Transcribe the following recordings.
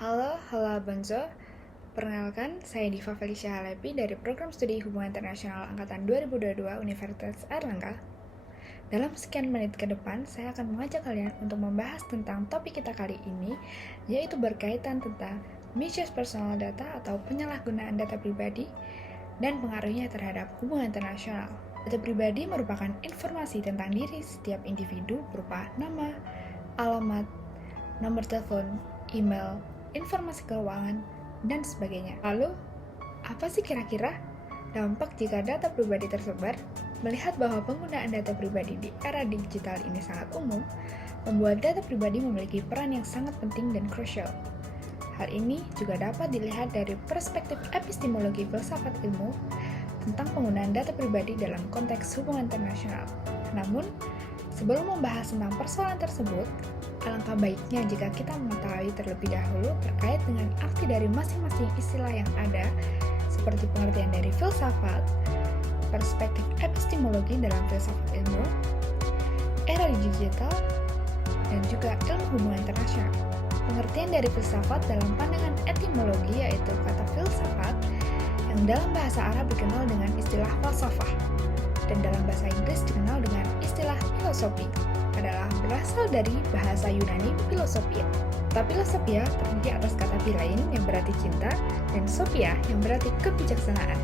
Halo Bonzo. Perkenalkan, saya Diva Felicia Halepi dari Program Studi Hubungan Internasional Angkatan 2022 Universitas Airlangga. Dalam sekian menit ke depan, saya akan mengajak kalian untuk membahas tentang topik kita kali ini, yaitu berkaitan tentang misuse personal data atau penyalahgunaan data pribadi dan pengaruhnya terhadap hubungan internasional. Data pribadi merupakan informasi tentang diri setiap individu berupa nama, alamat, nomor telepon, email, informasi keuangan, dan sebagainya. Lalu, apa sih kira-kira dampak jika data pribadi tersebar? Melihat bahwa penggunaan data pribadi di era digital ini sangat umum, membuat data pribadi memiliki peran yang sangat penting dan krusial. Hal ini juga dapat dilihat dari perspektif epistemologi filsafat ilmu tentang penggunaan data pribadi dalam konteks hubungan internasional. Namun, sebelum membahas tentang persoalan tersebut, alangkah baiknya jika kita mengetahui terlebih dahulu terkait dengan arti dari masing-masing istilah yang ada, seperti pengertian dari filsafat, perspektif epistemologi dalam filsafat ilmu, era digital, dan juga ilmu hubungan internasional. Pengertian dari filsafat dalam pandangan etimologi yaitu kata filsafat yang dalam bahasa Arab dikenal dengan istilah falsafah dan dalam bahasa Inggris dikenal dengan istilah filosofi, adalah berasal dari bahasa Yunani filosofia. Kata filosofia terdiri atas kata philein yang berarti cinta dan sophia yang berarti kebijaksanaan.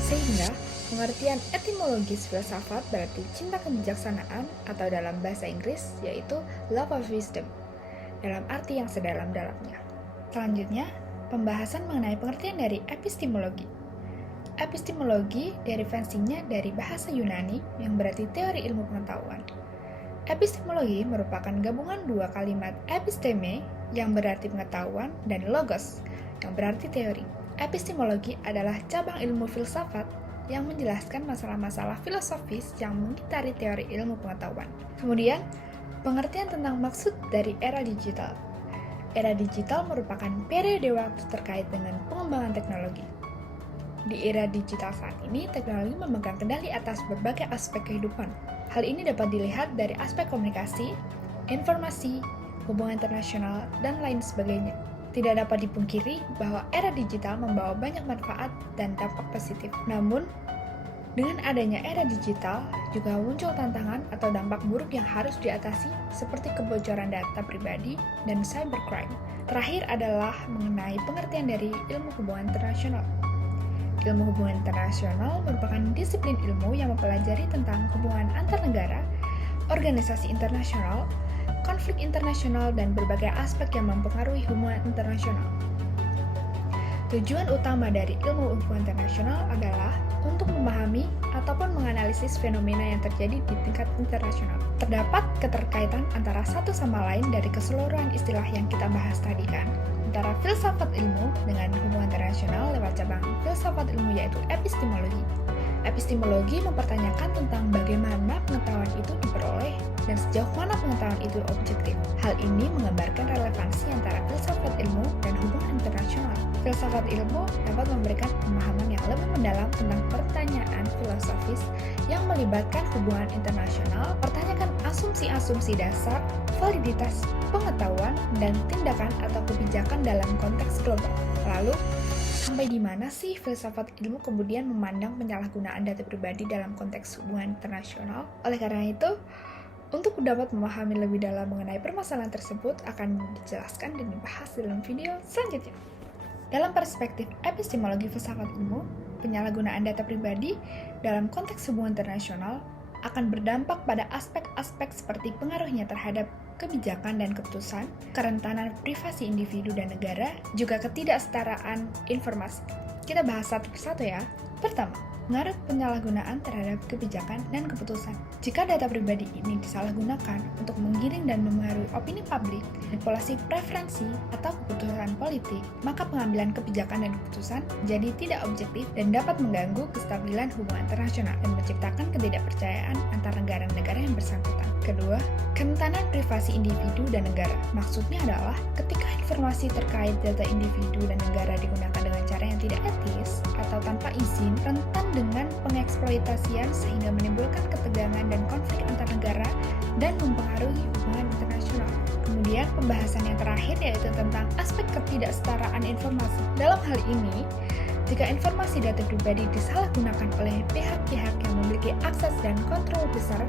Sehingga pengertian etimologis filsafat berarti cinta kebijaksanaan atau dalam bahasa Inggris yaitu love of wisdom dalam arti yang sedalam-dalamnya. Selanjutnya, pembahasan mengenai pengertian dari epistemologi. Epistemologi derivasinya dari bahasa Yunani yang berarti teori ilmu pengetahuan. Epistemologi merupakan gabungan dua kalimat episteme yang berarti pengetahuan dan logos yang berarti teori. Epistemologi adalah cabang ilmu filsafat yang menjelaskan masalah-masalah filosofis yang mengitari teori ilmu pengetahuan. Kemudian, pengertian tentang maksud dari era digital. Era digital merupakan periode waktu terkait dengan pengembangan teknologi. Di era digital saat ini, teknologi memegang kendali atas berbagai aspek kehidupan. Hal ini dapat dilihat dari aspek komunikasi, informasi, hubungan internasional, dan lain sebagainya. Tidak dapat dipungkiri bahwa era digital membawa banyak manfaat dan dampak positif. Namun, dengan adanya era digital, juga muncul tantangan atau dampak buruk yang harus diatasi seperti kebocoran data pribadi dan cybercrime. Terakhir adalah mengenai pengertian dari ilmu hubungan internasional. Ilmu hubungan internasional merupakan disiplin ilmu yang mempelajari tentang hubungan antar negara, organisasi internasional, konflik internasional, dan berbagai aspek yang mempengaruhi hubungan internasional. Tujuan utama dari ilmu hubungan internasional adalah untuk memahami ataupun menganalisis fenomena yang terjadi di tingkat internasional. Terdapat keterkaitan antara satu sama lain dari keseluruhan istilah yang kita bahas tadi kan, antara filsafat ilmu dengan hubungan internasional lewat cabang filsafat ilmu yaitu epistemologi. Epistemologi mempertanyakan tentang bagaimana pengetahuan itu diperoleh dan sejauh mana pengetahuan itu objektif. Hal ini menggambarkan relevansi antara filsafat ilmu dan hubungan internasional. Filsafat ilmu dapat memberikan pemahaman yang lebih mendalam tentang pertanyaan filosofis yang melibatkan hubungan internasional, pertanyakan asumsi-asumsi dasar, validitas pengetahuan, dan tindakan atau kebijakan dalam konteks global. Lalu, sampai di mana sih filsafat ilmu kemudian memandang penyalahgunaan data pribadi dalam konteks hubungan internasional? Oleh karena itu, untuk dapat memahami lebih dalam mengenai permasalahan tersebut akan dijelaskan dan dibahas dalam video selanjutnya. Dalam perspektif epistemologi filsafat ilmu, penyalahgunaan data pribadi dalam konteks hubungan internasional akan berdampak pada aspek-aspek seperti pengaruhnya terhadap kebijakan dan keputusan, kerentanan privasi individu dan negara, juga ketidaksetaraan informasi. Kita bahas satu persatu ya. Pertama, pengaruh penyalahgunaan terhadap kebijakan dan keputusan. Jika data pribadi ini disalahgunakan untuk menggiring dan mempengaruhi opini publik, manipulasi preferensi, atau keputusan politik, maka pengambilan kebijakan dan keputusan jadi tidak objektif dan dapat mengganggu kestabilan hubungan internasional dan menciptakan ketidakpercayaan antar negara-negara yang bersangkutan. Kedua, kerentanan privasi individu dan negara. Maksudnya adalah ketika informasi terkait data individu dan negara digunakan dengan cara yang tidak etis atau tanpa izin rentan dengan pengeksploitasian sehingga menimbulkan ketegangan dan konflik antar negara dan mempengaruhi hubungan internasional. Kemudian pembahasan yang terakhir yaitu tentang aspek ketidaksetaraan informasi. Dalam hal ini, jika informasi data pribadi disalahgunakan oleh pihak-pihak yang memiliki akses dan kontrol besar,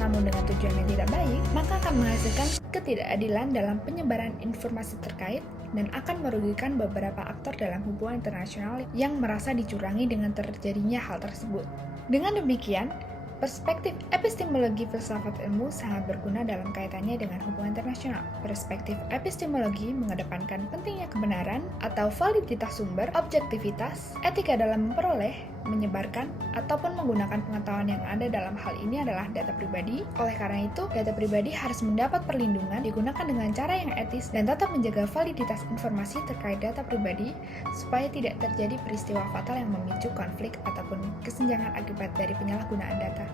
namun dengan tujuan yang tidak baik, maka akan menghasilkan ketidakadilan dalam penyebaran informasi terkait dan akan merugikan beberapa aktor dalam hubungan internasional yang merasa dicurangi dengan terjadinya hal tersebut. Dengan demikian, perspektif epistemologi filsafat ilmu sangat berguna dalam kaitannya dengan hubungan internasional. Perspektif epistemologi mengedepankan pentingnya kebenaran atau validitas sumber, objektivitas, etika dalam memperoleh, menyebarkan, ataupun menggunakan pengetahuan yang ada dalam hal ini adalah data pribadi. Oleh karena itu, data pribadi harus mendapat perlindungan, digunakan dengan cara yang etis, dan tetap menjaga validitas informasi terkait data pribadi supaya tidak terjadi peristiwa fatal yang memicu konflik ataupun kesenjangan akibat dari penyalahgunaan data,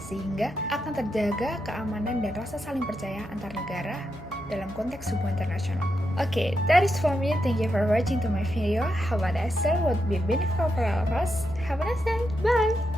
sehingga akan terjaga keamanan dan rasa saling percaya antar negara dalam konteks hubungan internasional. Okay, that is for me. Thank you for watching to my video. How about I say would be beneficial for all of us. Have a nice day. Bye!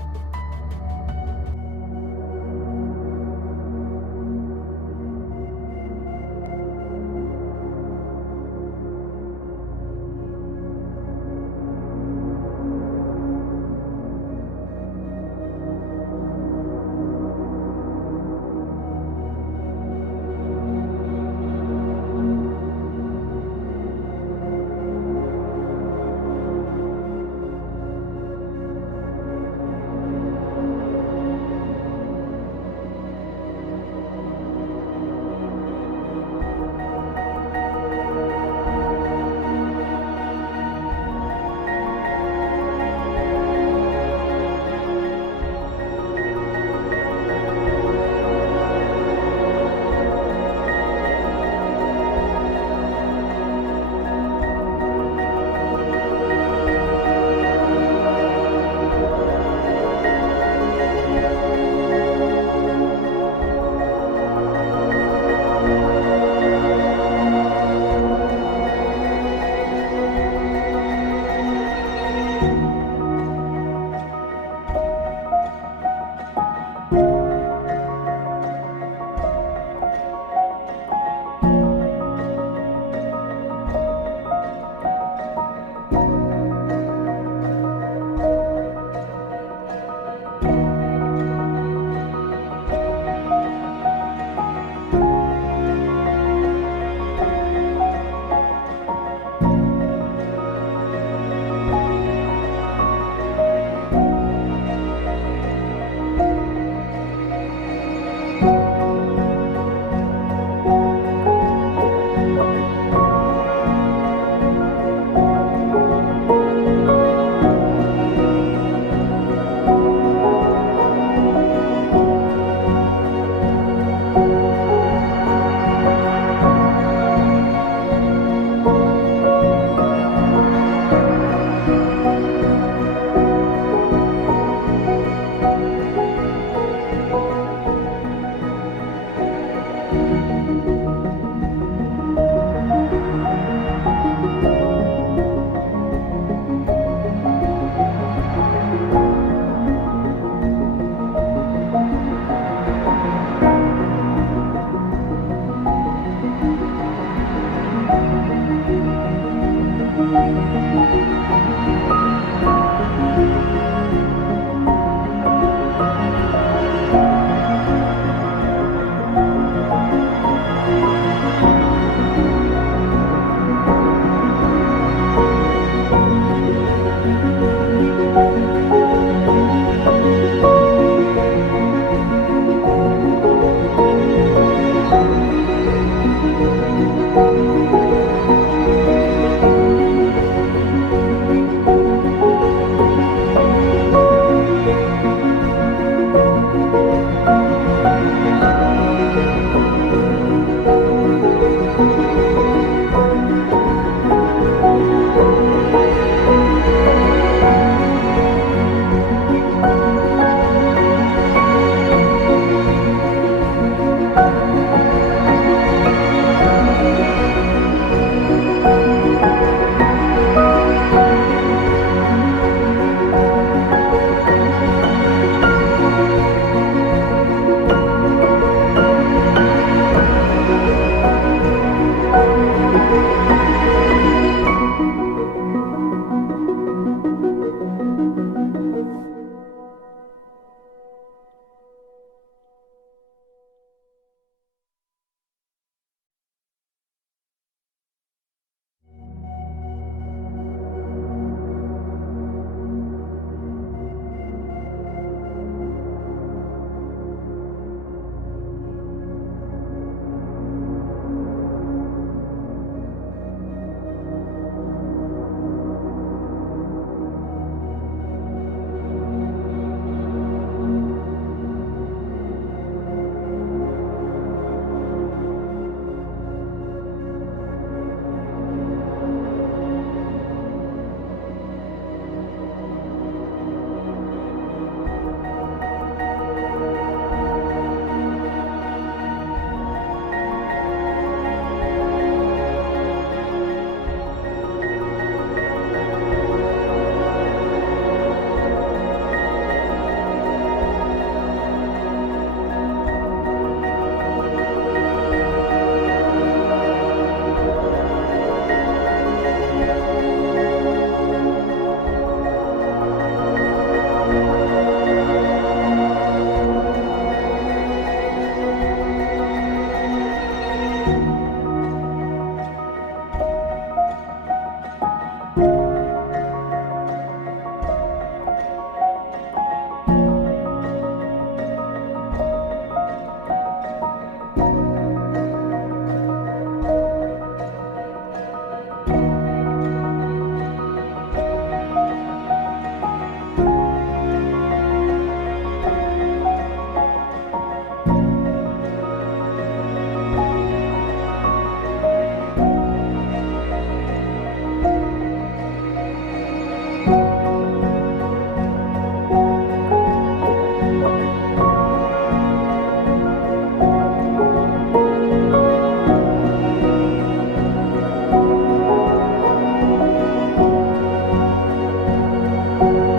kasih.